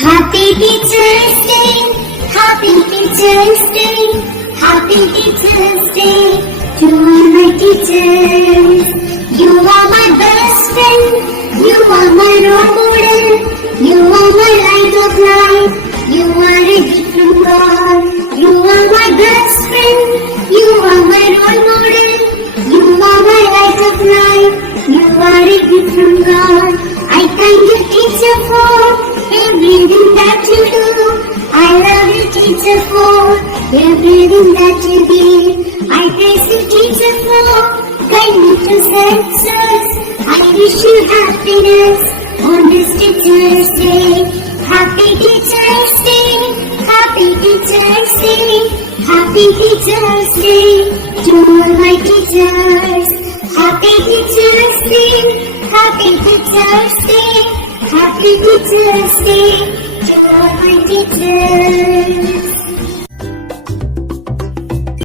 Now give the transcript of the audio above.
Happy Teacher's Day, Happy Teacher's Day, Happy Teacher's Day to all my teachers. You are my best friend, you are my role model, you are my light of life, you are a gift from God. You are my best friend, you are my role model, you are my light of life, you are a gift from God. I thank you, teacher, for everything that you do. I love you, teacher, for everything that you give. I praise you, teacher, for guiding to success. I wish you happiness on this Teacher's Day. Happy Teacher's Day, Happy Teacher's Day, Happy Teacher's Day to all my teachers. Happy Teacher's Day, Happy Teacher's Day, Happy Teacher's Day to all my teachers.